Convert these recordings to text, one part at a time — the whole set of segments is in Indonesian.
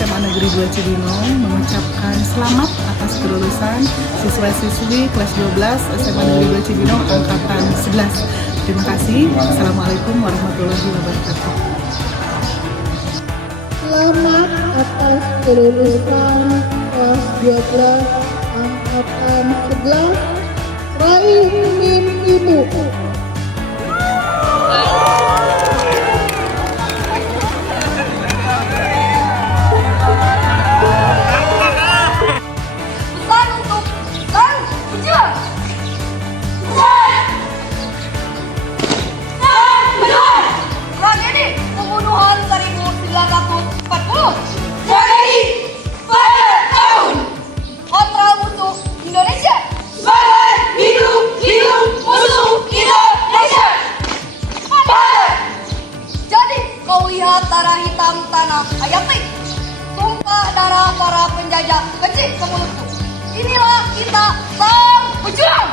SMA Negeri 2 Cibinong mengucapkan selamat atas kelulusan siswa-siswi kelas 12 SMA Negeri 2 Cibinong angkatan 11. Terima kasih. Assalamualaikum warahmatullahi wabarakatuh. Selamat atas kelulusan kelas 12 angkatan 11. Raih mimpimu. Darah hitam tanah Hayati, tumpah darah para penjajah kecil ke mulutku. Inilah kita sang pejuang,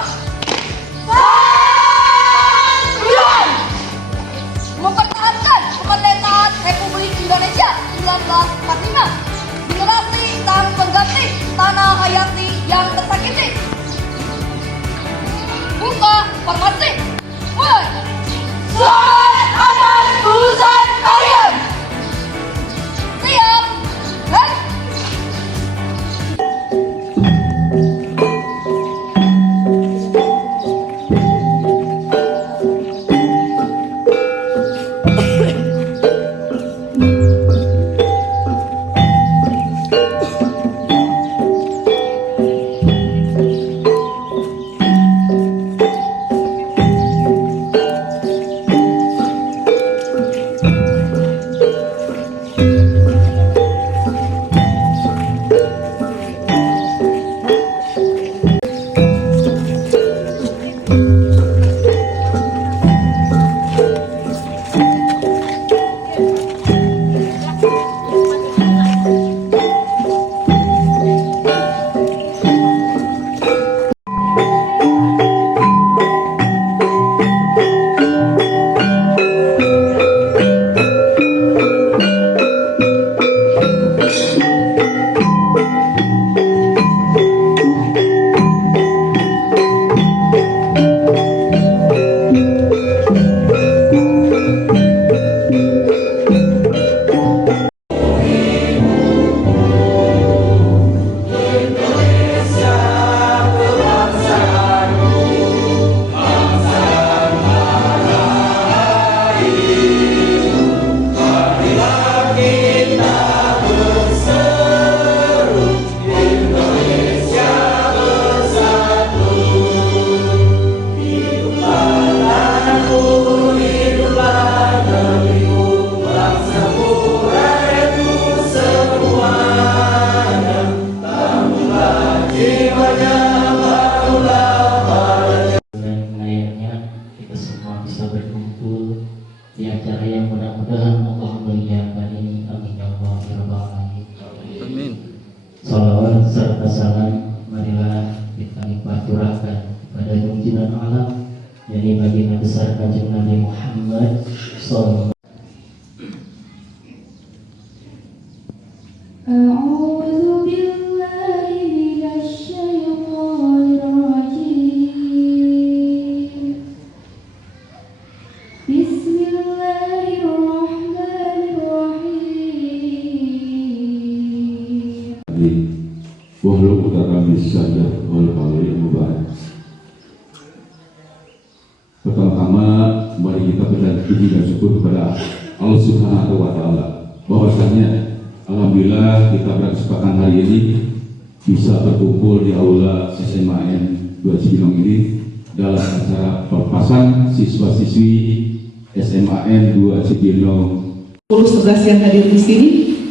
mempertahankan kemerdekaan Republik Indonesia 1945. Generasi sang pengganti tanah Hayati yang tersakiti. Buka formasi. Selamat atas kelulusan kalian. Siap. Di acara yang mudah-mudahan Allah muliakan ini. Amin ya Allah ya rabbal alamin. Amin. Salawat serta salam marilah kita limpahkan kepada junjungan alam dari baginda besar Kanjeng Nabi Muhammad sallallahu Walau utara saja oleh kalau yang mubarak. Pertama-tama mari kita berpuji dan syukur kepada Allah Subhanahu wa Ta'ala bahwasanya alhamdulillah kita berkesempatan hari ini bisa berkumpul di aula SMAN 2 Cibinong ini dalam acara pelepasan siswa-siswi SMAN 2 Cibinong. 11 yang hadir di sini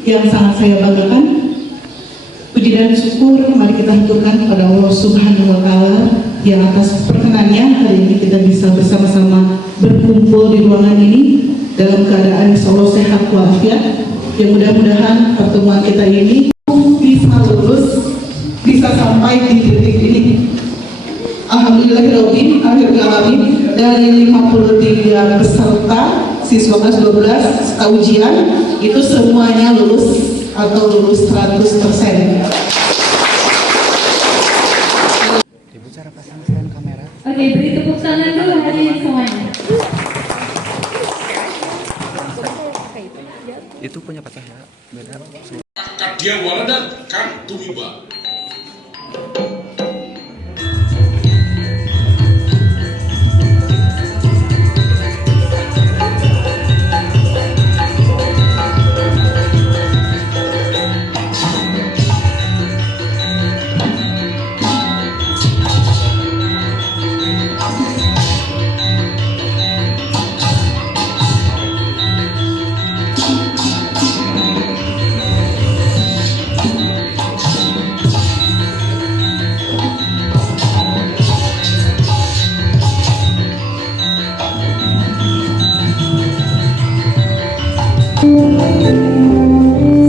yang sangat saya banggakan. Puji dan syukur mari kita haturkan kepada Allah Subhanahu wa Ta'ala yang atas perkenannya hari ini kita bisa bersama-sama berkumpul di ruangan ini dalam keadaan insyaallah sehat walafiat. Yang mudah-mudahan pertemuan kita ini bisa lulus, bisa sampai di titik ini. Alhamdulillahirobbil alamin, dari 53 peserta siswa kelas 12 ujian itu semuanya lulus. atau lulus 100%. Oke, beri tepuk tangan dulu hadirin semuanya. Itu punya pacar ya, beda. Kadia waladan kan tumiba.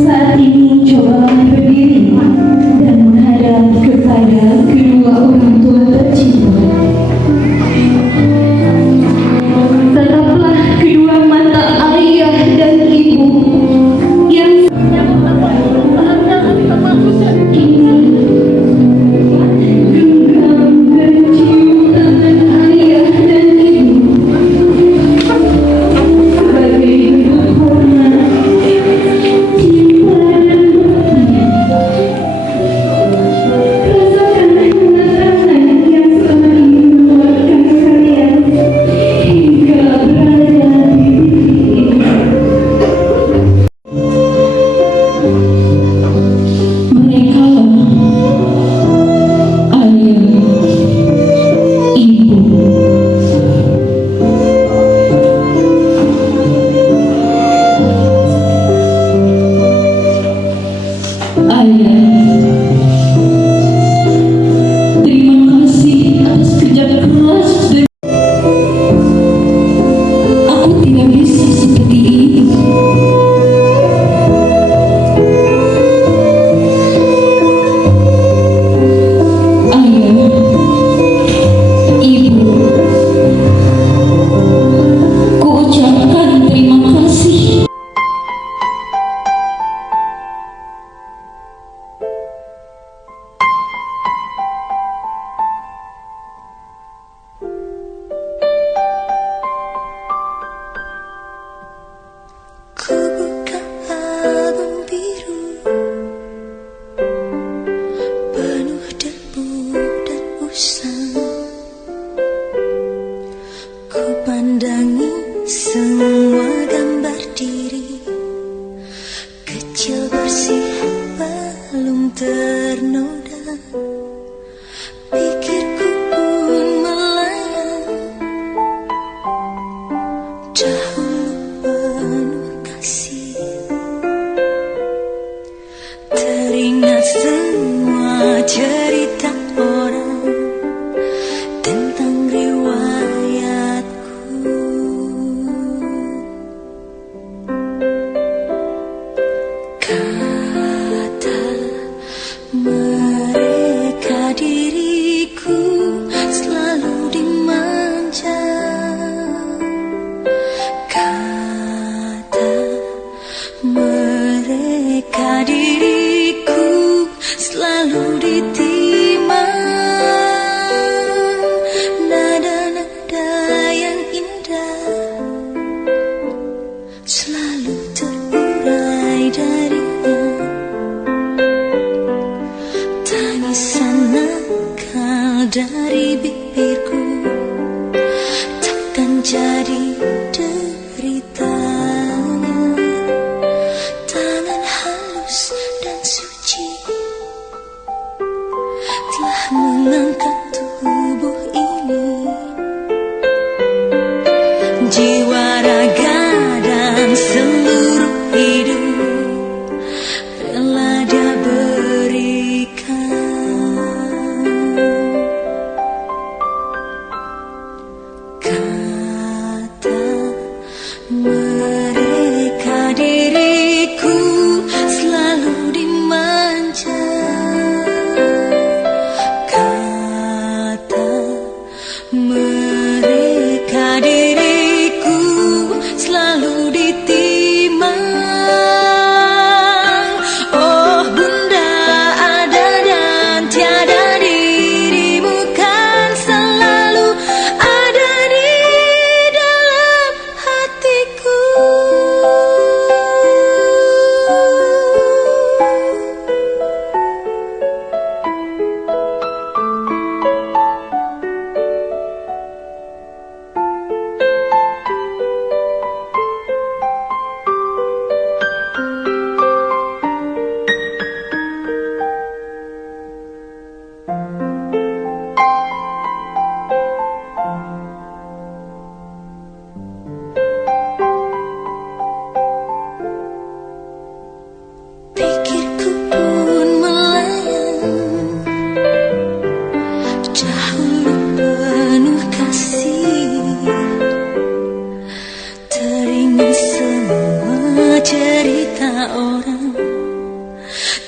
Saat ini cobalah berdiri dan menghadap kepada kedua orang tua tercinta. Tataplah kedua mata ayah dan ibu yang genggam mencium tangan ayah dan ibu sebagai bentuk hormat, cinta dan bakti. Rasakan hangat yang selama ini menguatkan kalian hingga berada di titik ini. Mereka ayah, ibu, terima kasih atas kerja keras dan aku tidak bisa seperti ini. Ayah, ibu, ku ucapkan terima kasih. Ku buka album biru penuh debu dan usang. Ku pandangi semua gambar diri kecil bersih belum ternoda. Pikirku pun melayang dahulu penuh kasih. Teringat semua cerita orang tentang riwayatku. Kata mereka diriku selalu dimanja. Kata mereka diriku selalu ditimang. Nada-nada yang indah selalu terurai darinya. Tangisan nakal dari bibirku takkan jadi deritanya. Tangan halus dan suci telah mengangkat tubuh ini. Jiwa, raga, dan seluruh hidup rela dia berikan.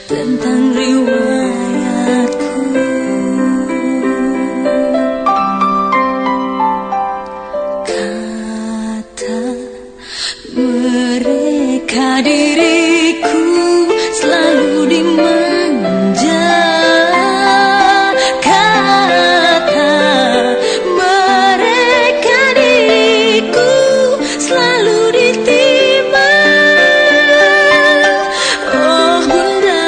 tentang riwayatku. Kata mereka diriku selalu dimanja. Kata mereka diriku selalu ditimbang. Oh bunda,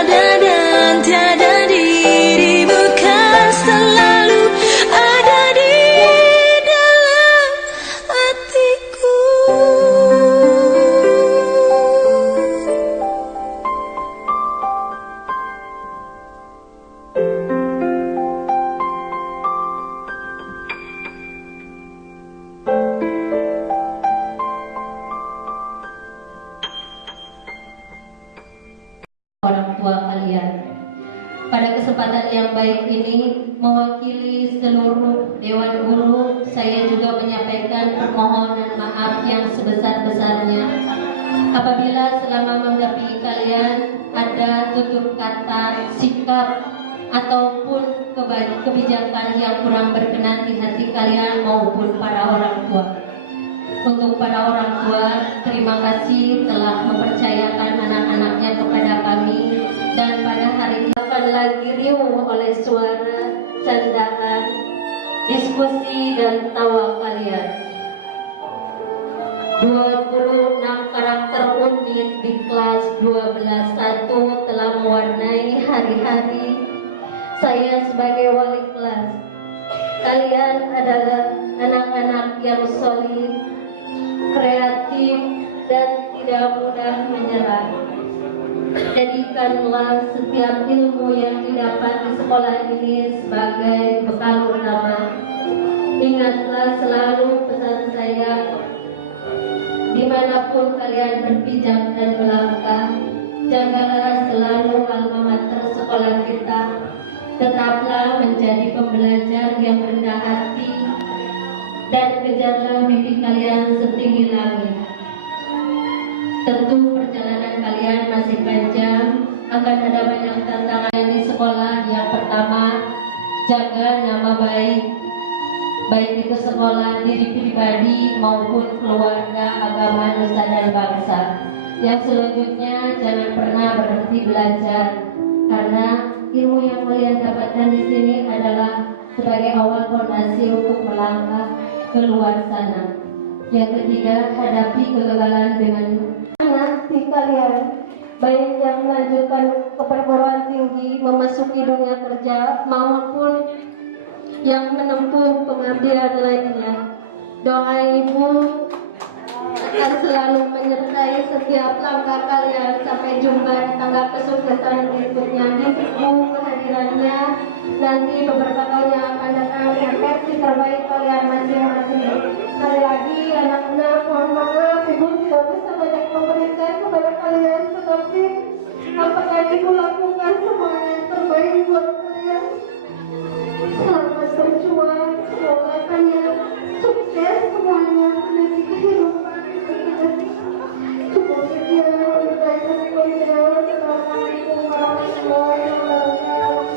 ada dan tiada diri, bukan selalu ada di dalam hatiku. Orang tua kalian. Pada kesempatan yang baik ini, mewakili seluruh Dewan Guru, saya juga menyampaikan permohonan maaf yang sebesar-besarnya apabila selama menggapai kalian ada tutur kata, sikap, ataupun kebijakan yang kurang berkenan di hati kalian maupun para orang tua. Untuk para orang tua, terima kasih telah mempercayakan anak-anaknya kepada kami, dan pada hari ini akan lagi riuh oleh suara, candaan, diskusi, dan tawa kalian. 26 karakter unik di kelas 12-1 telah mewarnai hari-hari saya sebagai wali kelas. Kalian adalah anak-anak yang solid, kreatif, dan tidak mudah menyerah. Jadikanlah setiap ilmu yang didapat di sekolah ini sebagai bekal utama. Ingatlah selalu pesan saya, dimanapun kalian berpijak dan melangkah, jagalah selalu alma mater sekolah kita. Tetaplah menjadi pembelajar yang rendah hati, dan kejarlah mimpi kalian setinggi langit. Tentu perjalanan kalian masih panjang, akan ada banyak tantangan di sekolah. Yang pertama, jaga nama baik, baik itu sekolah, diri pribadi maupun keluarga, agama, nusa dan bangsa. Yang selanjutnya, jangan pernah berhenti belajar, karena ilmu yang kalian dapatkan di sini adalah sebagai awal fondasi untuk melangkah ke luar sana. Yang ketiga, hadapi kegagalan dengan nanti kalian, baik yang melanjutkan ke perguruan tinggi, memasuki dunia kerja, maupun yang menempuh pengabdian lainnya. Doa Ibu akan selalu menyertai setiap langkah kalian. Sampai jumpa di tangga kesuksesan berikutnya. Ditunggu kehadirannya nanti beberapa tahun yang akan datang dengan versi terbaik kalian masing-masing. Sekali lagi anak-anak, mohon maaf Ibu tidak bisa banyak memberikan kepada kalian, tetapi apakah Ibu lakukan semuanya yang terbaik buat kalian. Selamat berjuang, semoga kalian sukses semuanya di kehidupan kita. Semoga dia berjaya. Assalamualaikum warahmatullahi wabarakatuh.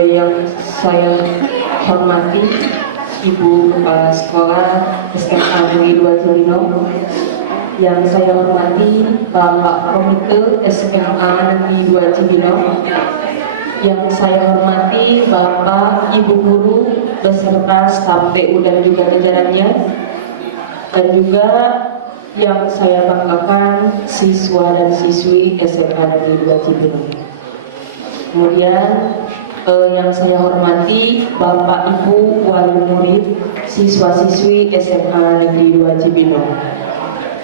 Yang saya hormati Ibu Kepala Sekolah SMA Negeri 2 Jolino, yang saya hormati Bapak Komite SMA Negeri 2 Cibinong, yang saya hormati Bapak Ibu Guru beserta staf PU dan juga jajarannya, dan juga yang saya banggakan siswa dan siswi SMA Negeri 2 Cibinong. Kemudian yang saya hormati Bapak Ibu wali murid siswa-siswi SMA Negeri 2 Cibinong.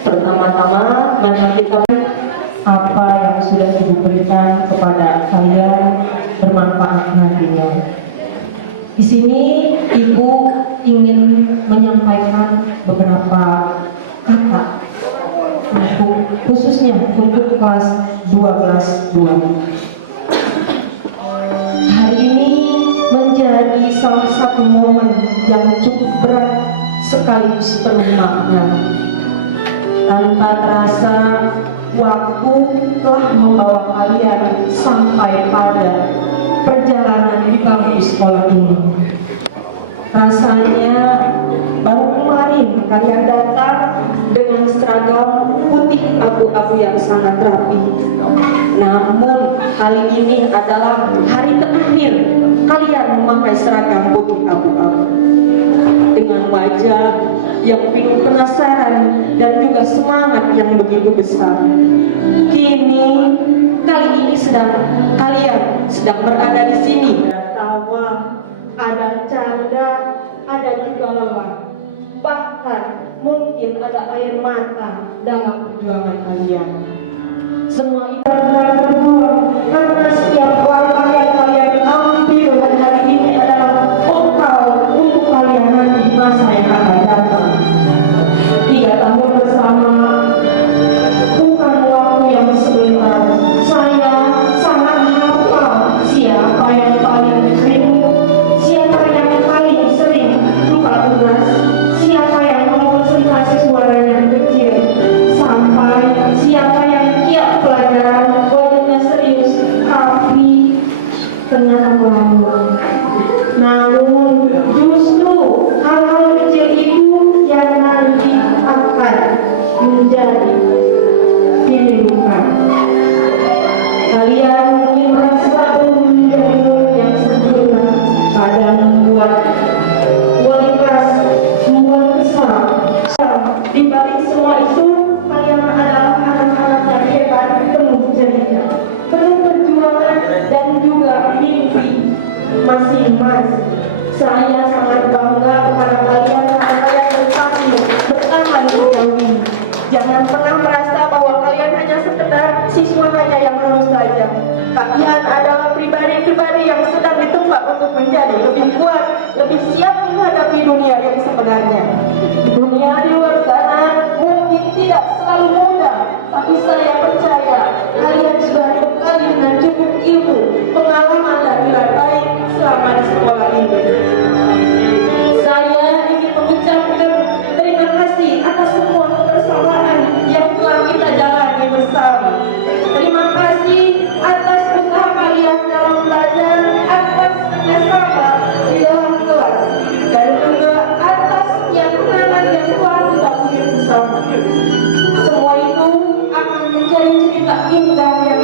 Pertama-tama mari kita apa yang sudah Ibu berikan kepada saya bermanfaat nantinya. Di sini Ibu ingin menyampaikan beberapa kata khususnya untuk kelas 12 2. Hari ini menjadi salah satu momen yang cukup berat sekaligus penuh makna. Tanpa terasa waktu telah membawa kalian sampai pada perjalanan di bangku sekolah ini. Rasanya baru kemarin kalian datang dengan seragam putih abu-abu yang sangat rapi. Namun kali ini adalah hari terakhir kalian memakai seragam putih abu-abu. Dengan wajah yang penuh penasaran dan juga semangat yang begitu besar. Kini kali ini kalian sedang berada di sini. Ada tawa, ada canda, ada juga lelah. Bahkan mungkin ada air mata dalam perjuangan kalian. Semua itu karena setiap langkah yang kalian ambil dan hari ini adalah bekal untuk kalian nanti masa yang akan datang. 3 tahun bersama bukan waktu yang sebentar. Saya sangat hafal siapa yang paling sering, siapa yang paling sering lupa tugas, siapa yang konsentrasi suaranya kecil, sampai siapa yang giat pelajaran wajahnya serius tapi ternyata melambung. Namun justru hal-hal kecil itu yang nanti akan menjadi kehidupan. Kalian mungkin merasa menjadi murid yang sempurna, kadang membuat wali kelas membuat kesal. Di balik semua itu, kalian adalah anak-anak yang hebat, penuh cerita, penuh perjuangan dan juga mimpi masing-masing. Saya sangat bangga kepada kalian karena kalian bertahan sejauh ini. Jangan pernah merasa bahwa kalian hanya sekedar siswa hanya yang lulus saja. Kalian adalah pribadi-pribadi yang sedang ditumpak untuk menjadi lebih kuat, lebih siap menghadapi dunia yang sebenarnya. Dunia di luar sana mungkin tidak selalu mudah, tapi saya percaya kalian sudah dibekali dengan cukup ilmu, pengalaman dan nilai baik selama di sekolah ini. Saya ingin mengucapkan terima kasih atas semua kebersamaan yang telah kita jalani bersama. Terima kasih atas usaha kalian dalam belajar, atas kerjasama di dalam kelas, dan juga atas yang kenangan yang telah kita punya bersama. Semua itu akan menjadi cerita indah yang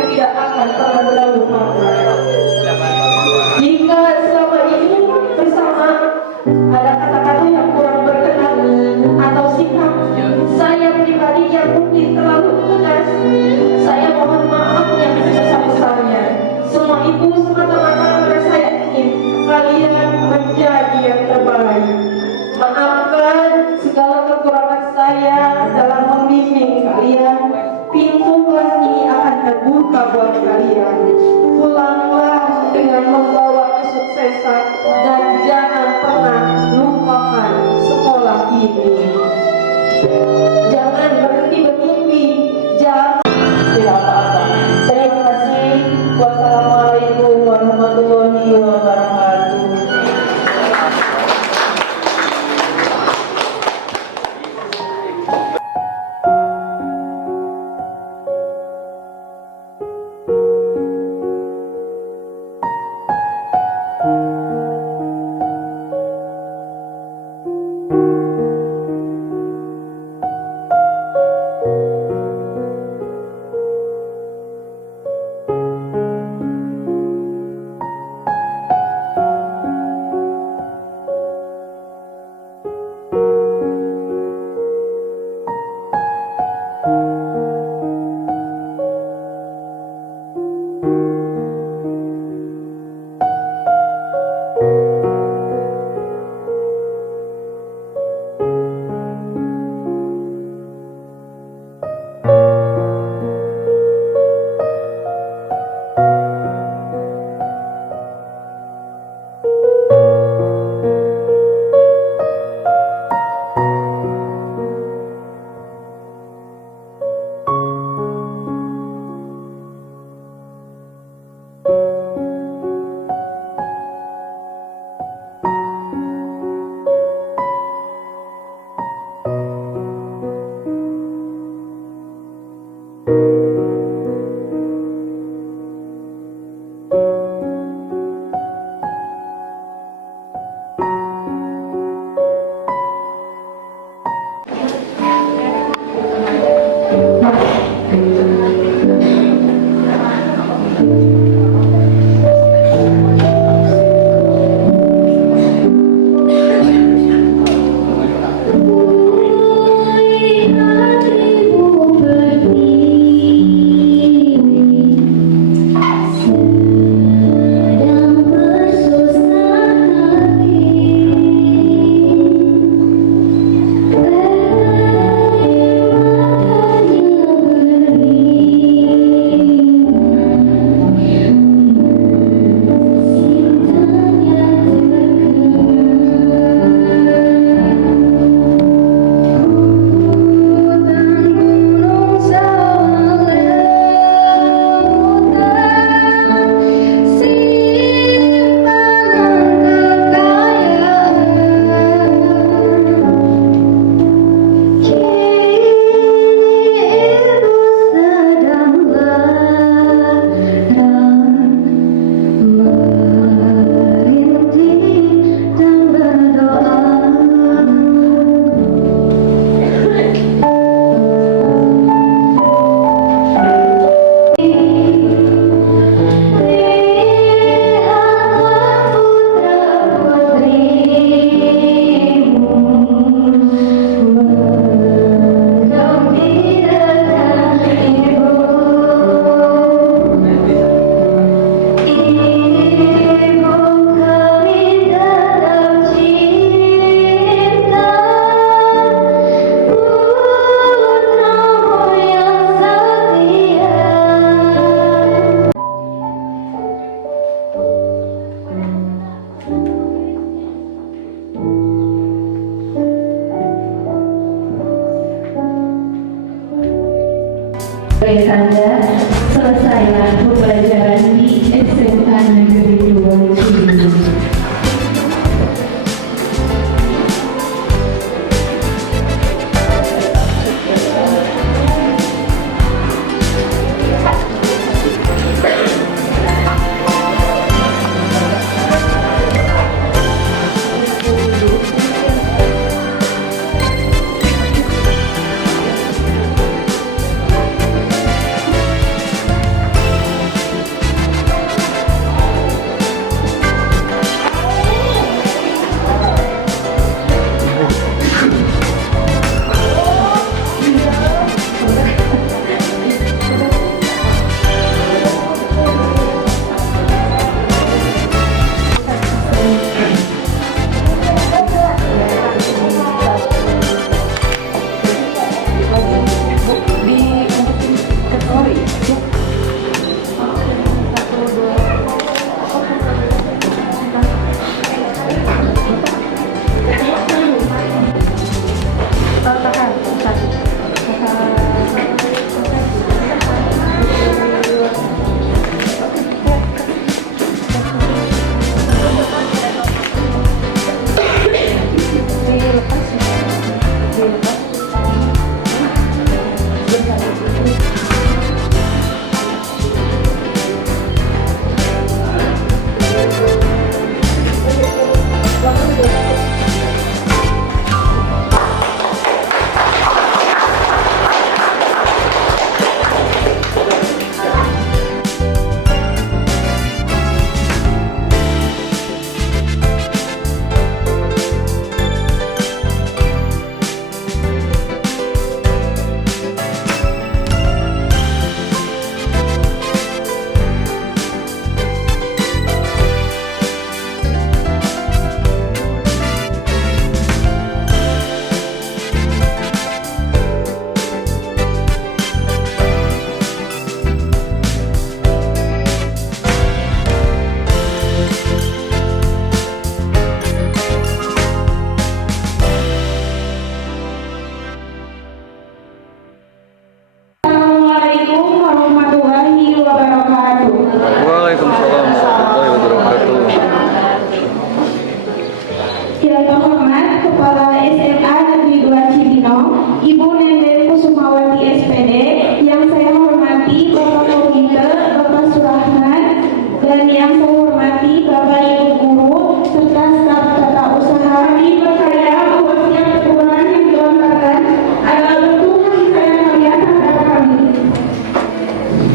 Dan yang saya hormati Bapak Ibu guru serta staf tata usaha, kami percaya bahwa setiap kekurangan yang dilontarkan adalah bentuk kasih sayang kalian terhadap kami.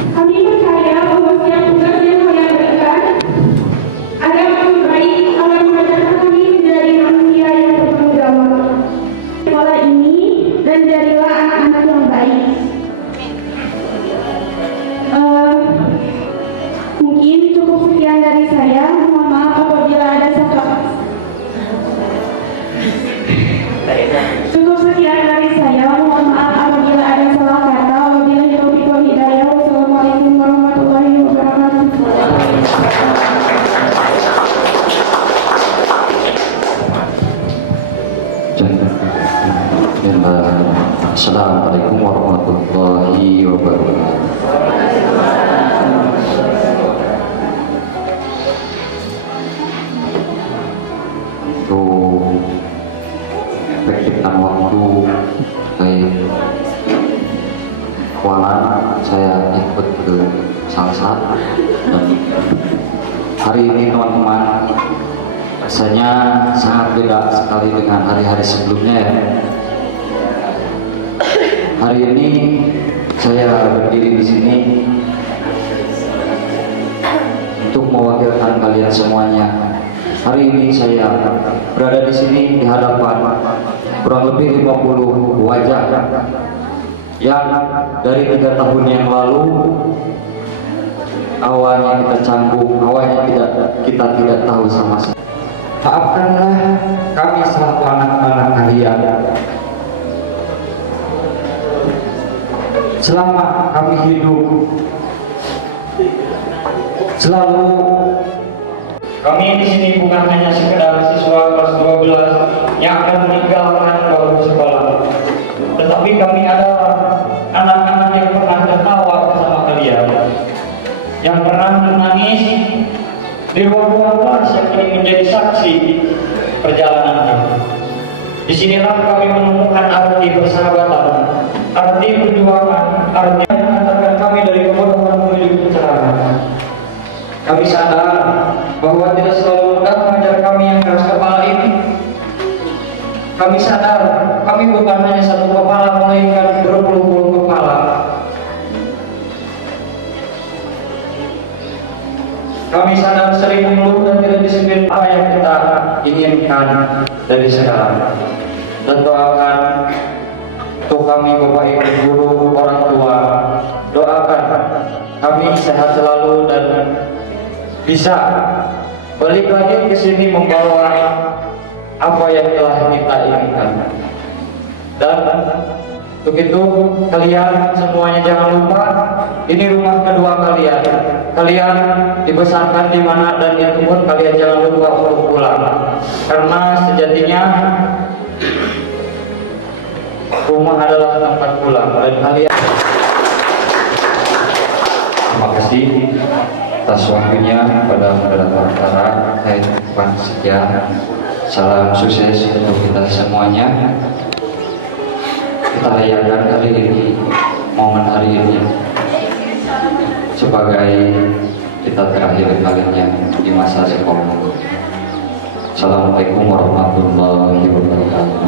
Kami percaya bahwa setiap tugas yang kalian berikan agar kami baik, agar mengajarkan kami menjadi manusia yang bertanggung jawab. Sekolah ini dan jadilah anak-anak yang baik. Mungkin cukup sekian dari saya. Mohon maaf apabila ada salah. Cukup sekian dari saya. Mohon maaf apabila ada salah kata. Wabillahi taufiq wal hidayah. Wassalamualaikum warahmatullahi wabarakatuh. Assalamualaikum warahmatullahi wabarakatuh. Untuk efektifkan waktu baik kawalan saya ikut ke Salsa dan hari ini teman-teman rasanya sangat beda sekali dengan hari-hari sebelumnya ya. Hari ini saya berdiri di sini untuk mewakilkan kalian semuanya. Hari ini saya berada di sini di hadapan kurang lebih 50 wajah yang dari 3 tahun yang lalu awalnya kita canggung, awalnya kita tidak tahu sama sekali. Maafkanlah kami selaku anak-anak kalian. Selama kami hidup selalu kami di sini bukan hanya sekedar siswa kelas 12 yang akan meninggalkan bangku sekolah, tetapi kami adalah anak-anak yang pernah tertawa bersama kalian, yang pernah menangis di ruang-ruang kelas yang kini menjadi saksi perjalanan kami. Disinilah kami menemukan arti persahabatan, arti perjuangan, arti yang mengantarkan kami dari kebodohan menuju pencerahan. Kami sadar bahwa tidak selalu mudah mengajar kami yang keras kepala ini. Kami sadar kami bukan hanya satu kepala, melainkan berpuluh-puluh kepala. Kami sadar sering mengeluh dan tidak disiplin apa yang kita inginkan dari sekarang. Dan doakan untuk kami Bapak Ibu guru, orang tua, doakan kami sehat selalu dan bisa balik lagi ke sini membawa apa yang telah kita inginkan. Dan untuk itu kalian semuanya jangan lupa, ini rumah kedua kalian. Kalian dibesarkan di mana dan yang pun kalian jangan lupa untuk pulang. Karena sejatinya rumah adalah tempat pulang dan kalian. Terima kasih atas waktunya pada moderator acara. Saya ucapkan sekian. Salam sukses untuk kita semuanya. Kita rayakan hari ini, momen hari ini sebagai kita terakhir kalinya di masa sekolah. Assalamualaikum warahmatullahi wabarakatuh.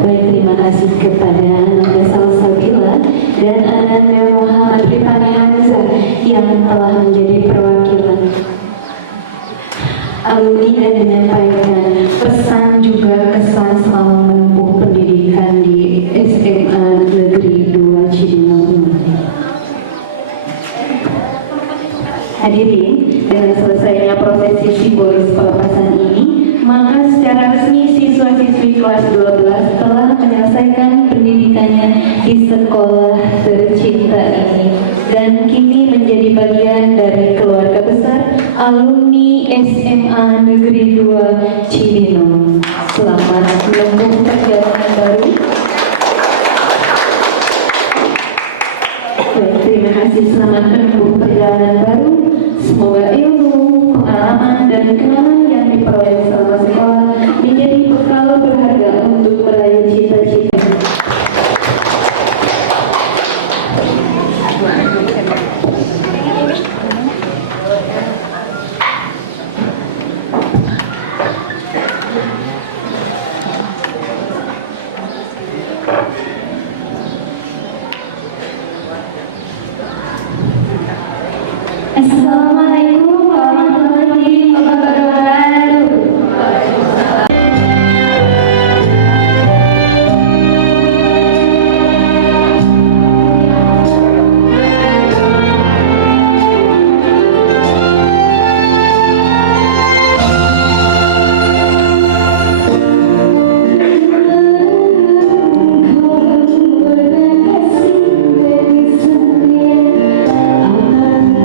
Baik, terima kasih kepada Anda Salsabila dan Ananda Muhammad Rifani Hamzah yang telah menjadi perwakilan alumni dan menyampaikan pesan juga kesan selama menempuh pendidikan di SMA Negeri 2 Cibinong ini. Hadirin, dengan selesainya prosesi simbolis pelepasan ini, maka secara resmi siswa-siswi kelas 12 telah menyelesaikan pendidikannya di sekolah tercinta ini dan kini menjadi bagian dari keluarga besar alumni SMA Negeri 2 Cibinong. Selamat menempuh perjalanan baru. Terima kasih, selamat menempuh perjalanan baru. Semoga ilmu, pengalaman, dan kenangan yang diperoleh selama sekolah menjadi bekal berharga untuk meraih cita-cita. Assalamualaikum warahmatullahi wabarakatuh.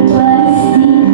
Pasti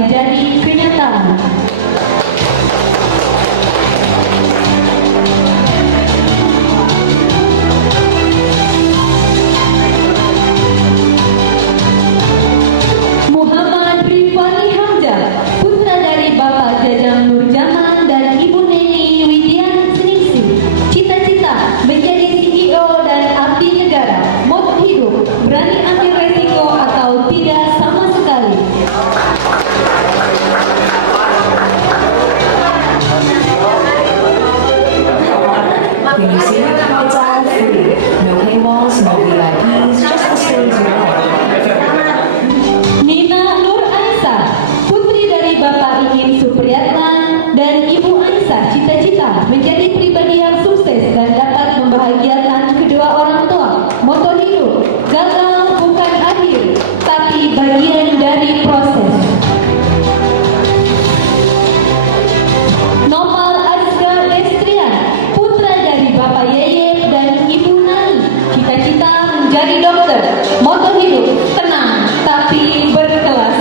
menjadi kenyataan. Muhammad Rifani Hamzah, putra dari Bapak Jajang Nurjaman dan Ibu Neni Widian Seningsih. Cita-cita menjadi CEO dan abdi negara. Moto hidup, berani ambil resiko atau tidak sama sekali. When you see it, it's all free. No paywalls, no VIPs, just the stories you love. Nina Nur Aisyah, putri dari Bapak Ingin Supriyatna dan Ibu Aisyah, cita-cita menjadi pribadi yang sukses dan dapat membahagiakan kedua orang tua. Moto hidup, gagal bukan akhir, tapi bagian dari proses. Nopal Azra Lestrian, putra dari Bapak Yeye dan Ibu Nani, cita-cita menjadi dokter. Moto hidup, tenang tapi berkelas.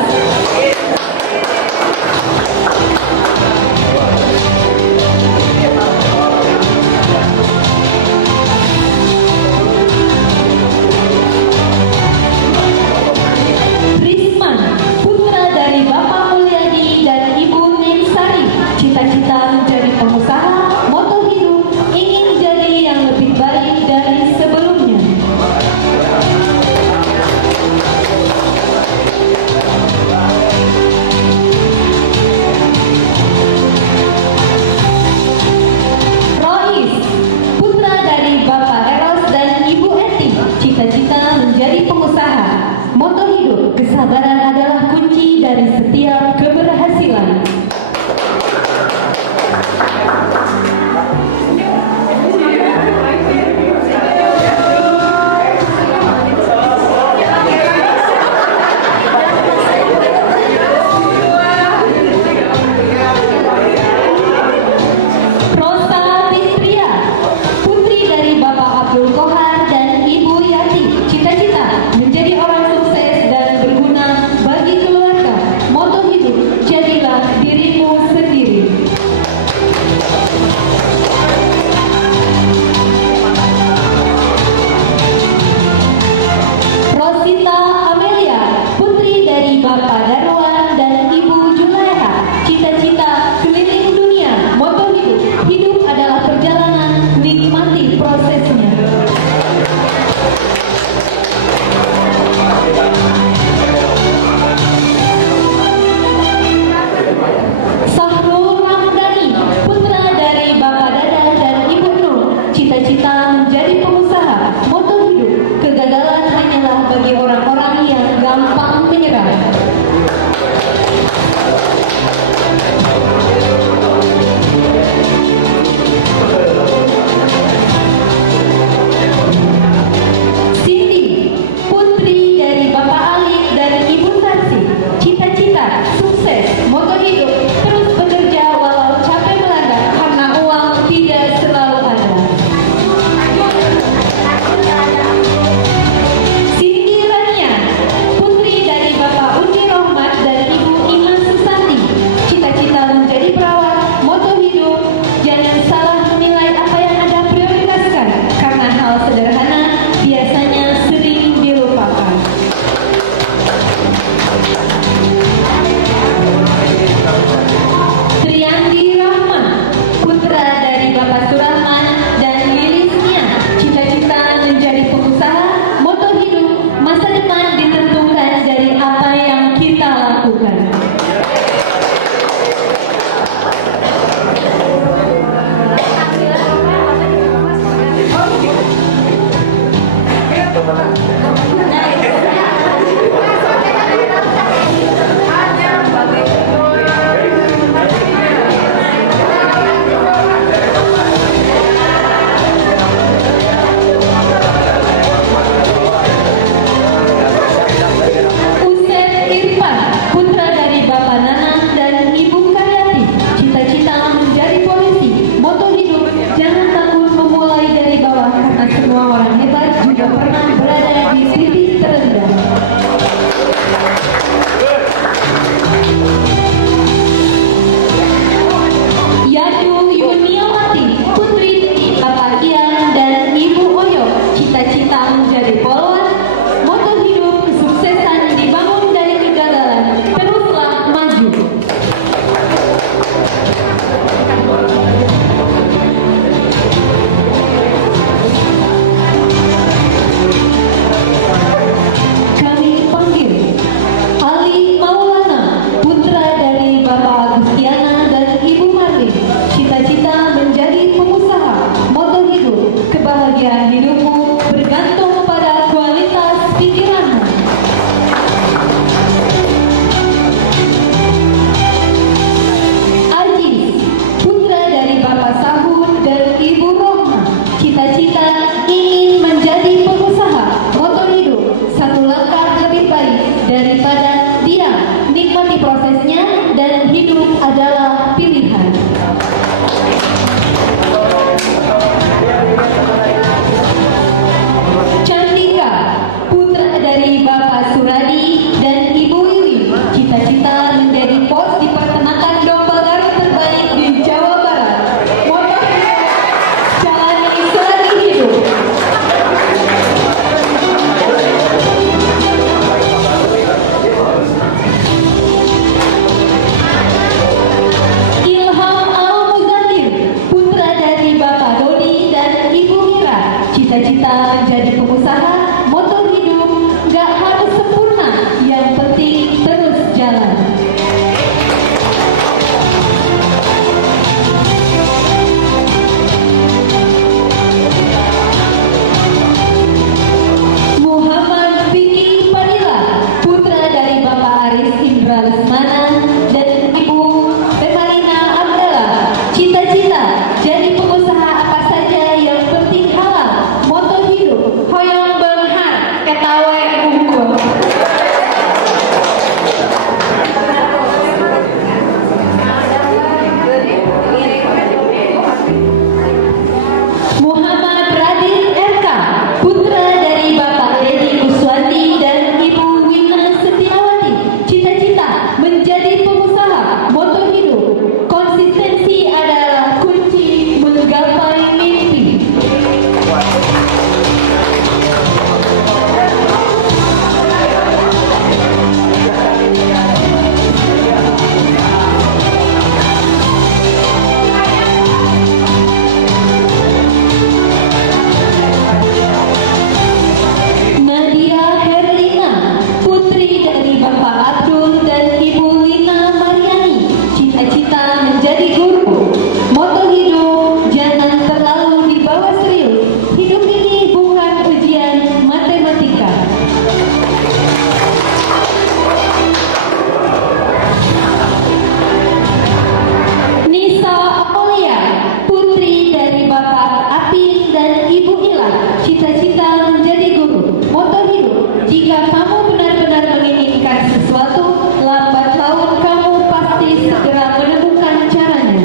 Pari segera menemukan caranya.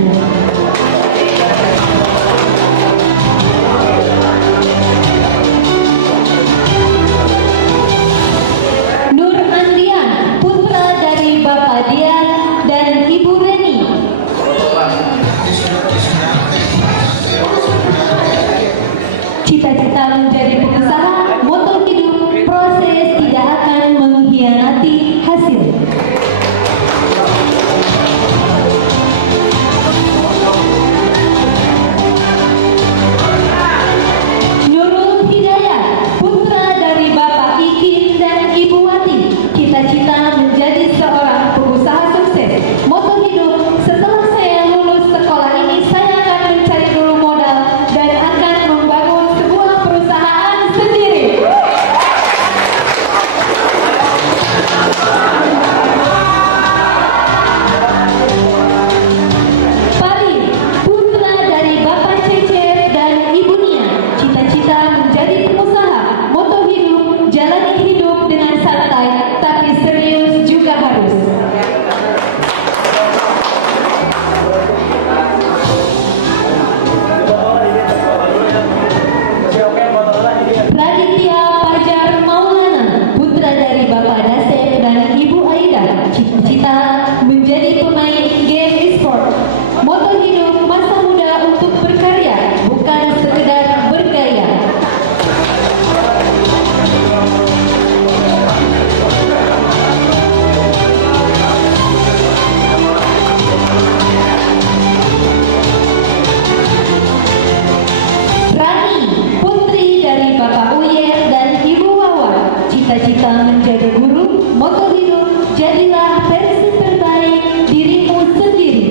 Nur Andrian, putra dari Bapak Dian dan Ibu Reni. Cita-cita menjadi pengusaha, moto hidup, proses tidak akan mengkhianati hasil. Nurul Hidayat, putra dari Bapak Ikin dan Ibu Wati. Cita-cita menjadi seorang pengusaha sukses. Moto hidup, setelah saya lulus sekolah ini, saya akan mencari dulu modal dan akan membangun sebuah perusahaan sendiri. Pari, putra dari Bapak Cecep dan Ibu Nia. Cita-cita menjadi pengusaha. Moto hidup, jalani hidup dengan santai, tapi serius juga harus. Raditya Pajar Maulana, putra dari Bapak Dasep dan Ibu Aida. Cita-cita menjadi pemain game e-sport. Moto hidup, masa muda untuk berkarya, bukan sekedar bergaya. Rani, putri dari Bapak Uyer dan Ibu Wawan. Cita-cita menjadi guru. Moto hidup, jadilah versi terbaik dirimu sendiri.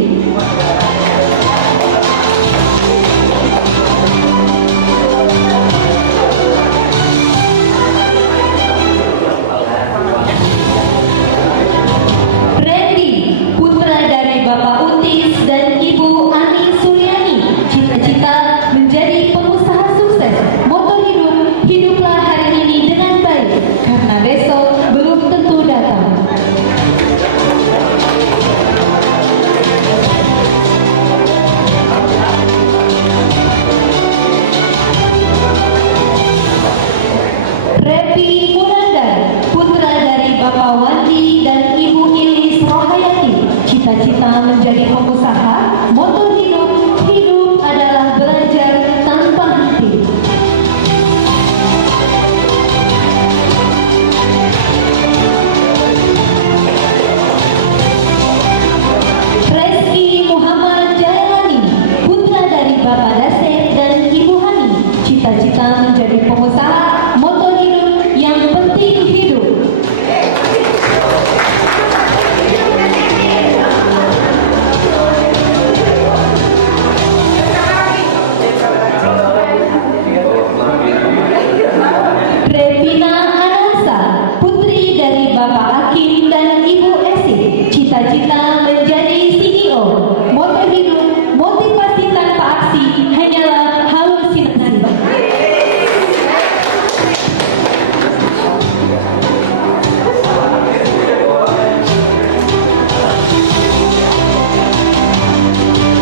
Randy, putra dari Bapak Utis dan Ibu Ani Suryani. Cita-cita menjadi pengusaha sukses. Moto hidup, hiduplah hari ini dengan baik, karena besok belum tentu datang. Repi Munandar, putra dari Bapak Wandi dan Ibu Ilis Rohayati. Cita-cita menjadi pengusaha. Moto hidup, hidup adalah belajar tanpa henti. Reski Muhammad Jailani, putra dari Bapak Dasep dan Ibu Hani. Cita-cita menjadi pengusaha. Moto hidup, yang penting hidup. Revina Anansa, putri dari Bapak Hakim dan Ibu Esi. Cita-cita menjadi CEO. Moto hidup, motivasi tanpa aksi hanyalah halusinasi.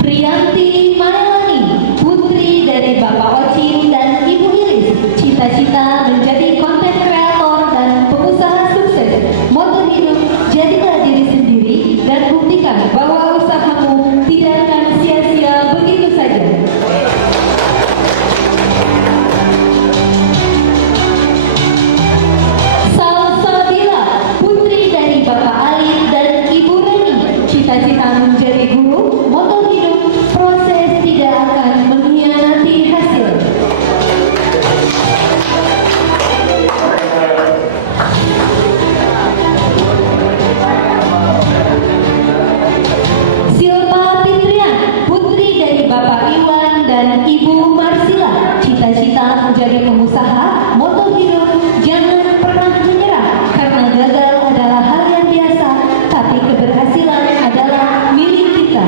Priyanti Maelani, putri dari Bapak Ocin dan Ibu Iris. Cita-cita menjadi konten kreator dan pengusaha sukses. Moto hidup, jadilah diri sendiri dan buktikan bahwa usahamu tidak akan sia-sia begitu saja. Salsabila, putri dari Bapak Ali dan Ibu Reni. Cita-cita menjadi guru. Moto hidup, proses tidak akan mengkhianati hasil. Silpa Fitrian, putri dari Bapak Iwan dan Ibu Marsila. Cita-cita menjadi pengusaha. Moto hidup, jangan pernah menyerah, karena gagal adalah hal yang biasa, tapi keberhasilan adalah milik kita.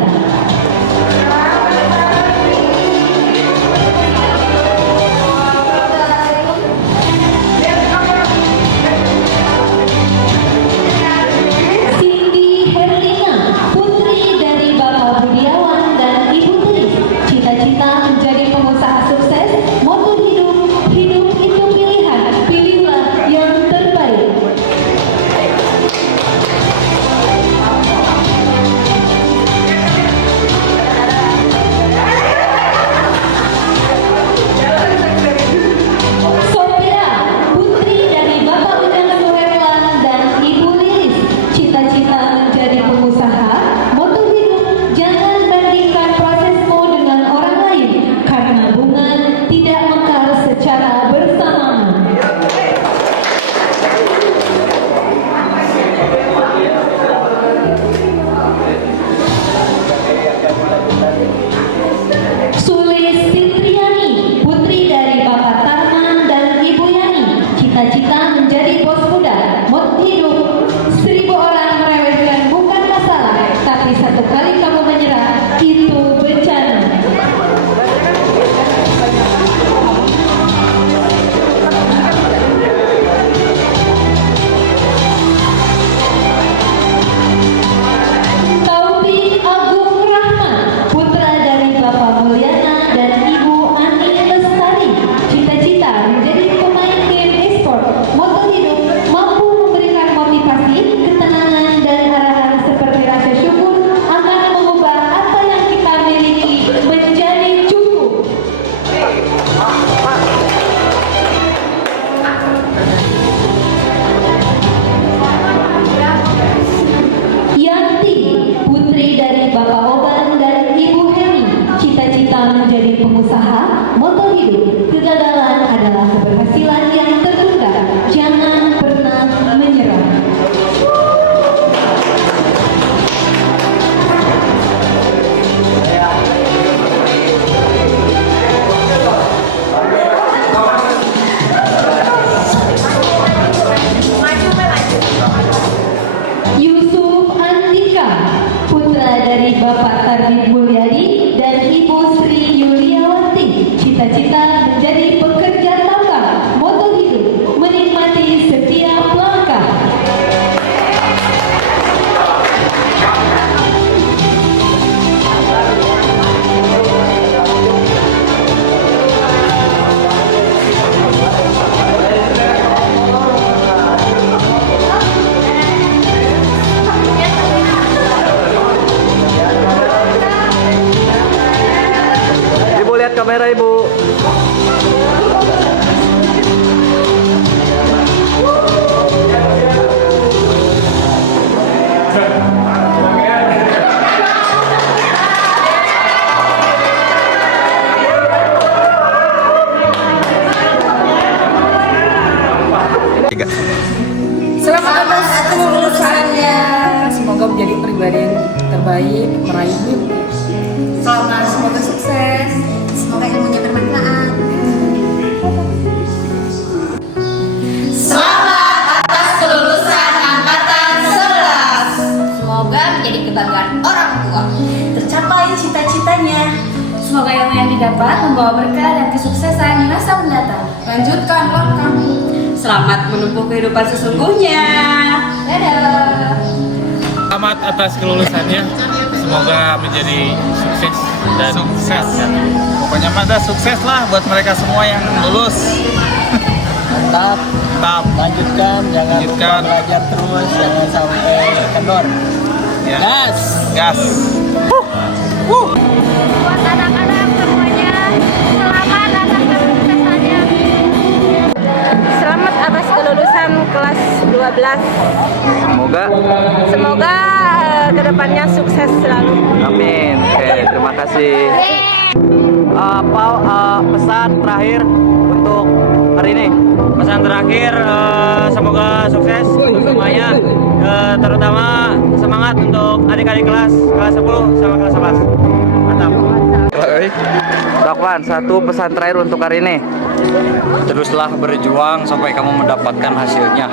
hidup. Kegagalan adalah keberhasilan yang tertunda. Jangan pernah menyerah. Yusuf Andika, putra dari Bapak Tarbit Mulyadi dan Ibu Sri Yuliawati, cita-cita menjadi pekerja tambang, moto hidup, menikmati setiap langkah. Ibu lihat kamera ibu. Selamat atas kelulusannya. Semoga menjadi pribadi yang terbaik, meraih mimpi. Selamat, semoga sukses. Semoga ilmunya bermanfaat. Selamat atas kelulusan angkatan 11. Semoga menjadi kebanggaan orang tua. Tercapai cita-citanya. Semoga ilmu yang didapat membawa berkah dan kesuksesan di masa mendatang. Lanjutkanlah kamu. Selamat menempuh kehidupan sesungguhnya. Dadah. Selamat atas kelulusannya. Semoga menjadi sukses dan sukses. Pokoknya mah sukses lah buat mereka semua yang lulus. Tetap lanjutkan, jangan lupa belajar terus, jangan sampai kendor. Ya. Gas. Buat anak-anak semuanya, selamat atas kesuksesannya. Selamat atas kelulusan kelas 12. Semoga kedepannya sukses selalu. Amin. Oke, terima kasih. Pesan terakhir untuk hari ini. Pesan terakhir semoga sukses untuk semuanya. Terutama semangat untuk adik-adik kelas 10 sama kelas 11. Mantap. Dokwan, satu pesan terakhir untuk hari ini. Teruslah berjuang sampai kamu mendapatkan hasilnya.